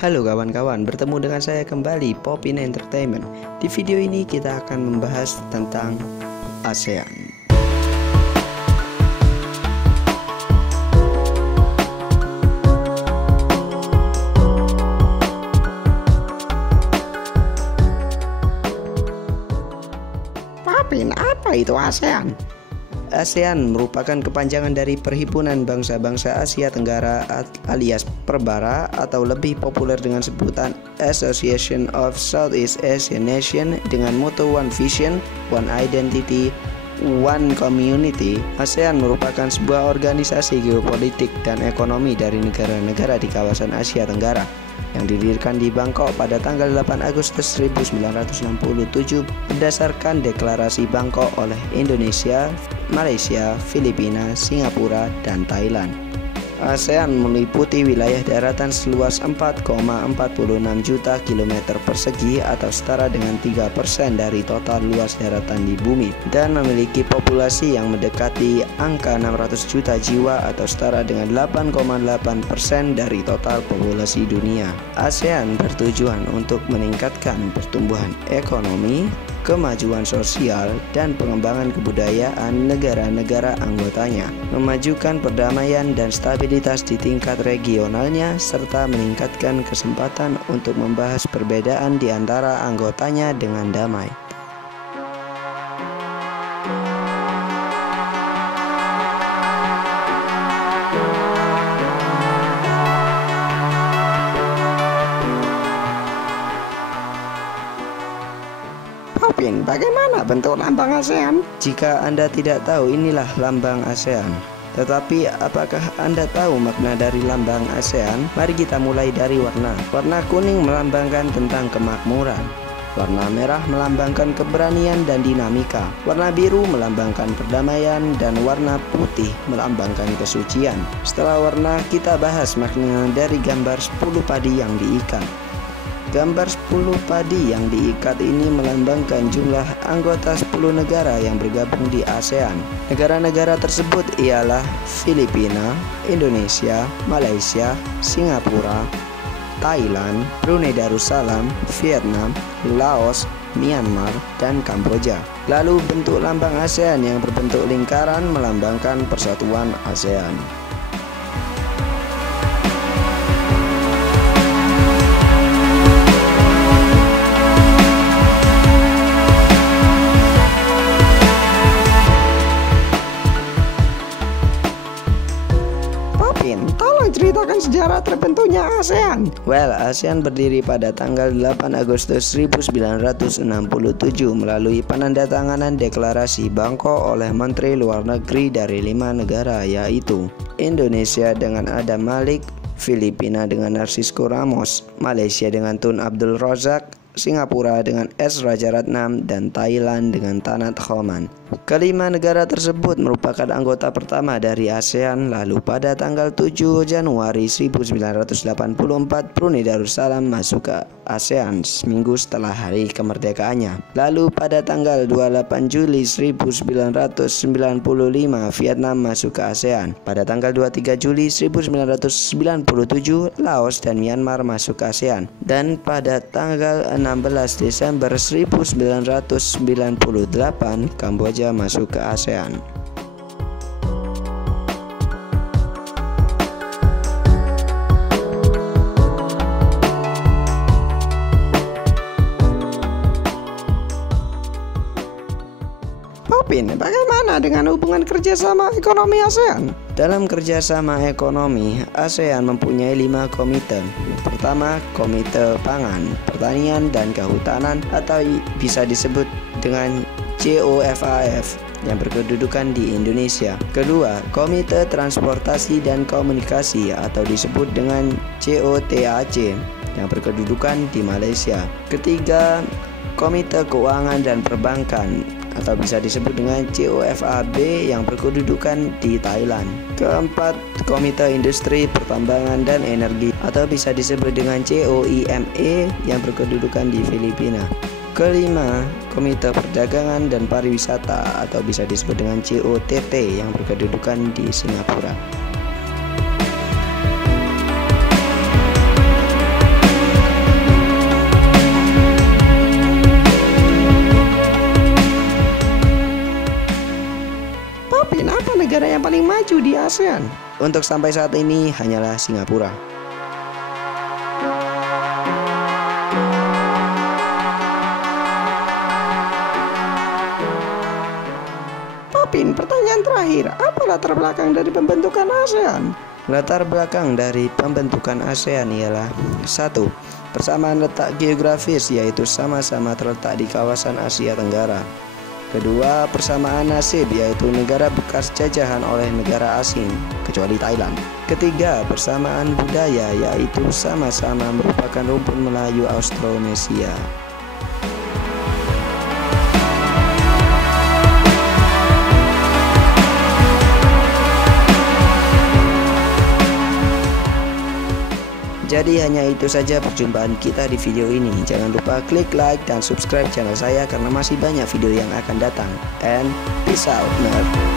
Halo kawan-kawan, bertemu dengan saya kembali Popin Entertainment. Di video ini kita akan membahas tentang ASEAN. Popin, apa itu ASEAN? ASEAN merupakan kepanjangan dari Perhimpunan Bangsa-Bangsa Asia Tenggara alias Perbara, atau lebih populer dengan sebutan Association of Southeast Asian Nations, dengan moto One Vision, One Identity, One Community. ASEAN merupakan sebuah organisasi geopolitik dan ekonomi dari negara-negara di kawasan Asia Tenggara yang didirikan di Bangkok pada tanggal 8 Agustus 1967 berdasarkan deklarasi Bangkok oleh Indonesia, Malaysia, Filipina, Singapura, dan Thailand. ASEAN meliputi wilayah daratan seluas 4,46 juta kilometer persegi atau setara dengan 3% dari total luas daratan di bumi, dan memiliki populasi yang mendekati angka 600 juta jiwa atau setara dengan 8,8% dari total populasi dunia. ASEAN bertujuan untuk meningkatkan pertumbuhan ekonomi, kemajuan sosial, dan pengembangan kebudayaan negara-negara anggotanya, memajukan perdamaian dan stabilitas di tingkat regionalnya, serta meningkatkan kesempatan untuk membahas perbedaan di antara anggotanya dengan damai. Popin, bagaimana bentuk lambang ASEAN? Jika Anda tidak tahu, inilah lambang ASEAN. Tetapi apakah Anda tahu makna dari lambang ASEAN? Mari kita mulai dari warna. Warna kuning melambangkan tentang kemakmuran. Warna merah melambangkan keberanian dan dinamika. Warna biru melambangkan perdamaian, dan warna putih melambangkan kesucian. Setelah warna, kita bahas makna dari gambar 10 padi yang diikat. Gambar 10 padi yang diikat ini melambangkan jumlah anggota 10 negara yang bergabung di ASEAN. Negara-negara tersebut ialah Filipina, Indonesia, Malaysia, Singapura, Thailand, Brunei Darussalam, Vietnam, Laos, Myanmar, dan Kamboja. Lalu bentuk lambang ASEAN yang berbentuk lingkaran melambangkan persatuan ASEAN. Tolong ceritakan sejarah terbentuknya ASEAN. ASEAN berdiri pada tanggal 8 Agustus 1967 melalui penandatanganan deklarasi Bangkok oleh Menteri Luar Negeri dari 5 negara, yaitu Indonesia dengan Adam Malik, Filipina dengan Narcisco Ramos, Malaysia dengan Tun Abdul Razak, Singapura dengan S. Rajaratnam, dan Thailand dengan Tanat Khoman. Kelima negara tersebut merupakan anggota pertama dari ASEAN. Lalu pada tanggal 7 Januari 1984 Brunei Darussalam masuk ke ASEAN seminggu setelah hari kemerdekaannya. Lalu pada tanggal 28 Juli 1995 Vietnam masuk ke ASEAN. Pada tanggal 23 Juli 1997 Laos dan Myanmar masuk ke ASEAN. Dan pada tanggal 16 Desember 1998 Kamboja masuk ke ASEAN. Popin, bagaimana dengan hubungan kerjasama ekonomi ASEAN? Dalam kerjasama ekonomi, ASEAN mempunyai 5 komite. Pertama, Komite Pangan, Pertanian, dan Kehutanan, atau bisa disebut dengan COFAF, yang berkedudukan di Indonesia. Kedua, Komite Transportasi dan Komunikasi, atau disebut dengan COTAC, yang berkedudukan di Malaysia. Ketiga, Komite Keuangan dan Perbankan, atau bisa disebut dengan COFAB, yang berkedudukan di Thailand. Keempat, Komite Industri, Pertambangan, dan Energi, atau bisa disebut dengan COIME, yang berkedudukan di Filipina. Kelima, Komite Perdagangan dan Pariwisata, atau bisa disebut dengan COTT, yang berkedudukan di Singapura. Popin, apa negara yang paling maju di ASEAN? Untuk sampai saat ini hanyalah Singapura. Popin, pertanyaan terakhir, apa latar belakang dari pembentukan ASEAN? Latar belakang dari pembentukan ASEAN ialah 1. Persamaan letak geografis, yaitu sama-sama terletak di kawasan Asia Tenggara. Kedua, persamaan nasib, yaitu negara bekas jajahan oleh negara asing, kecuali Thailand. Ketiga, persamaan budaya, yaitu sama-sama merupakan rumpun Melayu Austronesia. Jadi hanya itu saja perjumpaan kita di video ini. Jangan lupa klik like dan subscribe channel saya karena masih banyak video yang akan datang. And peace out, nerd.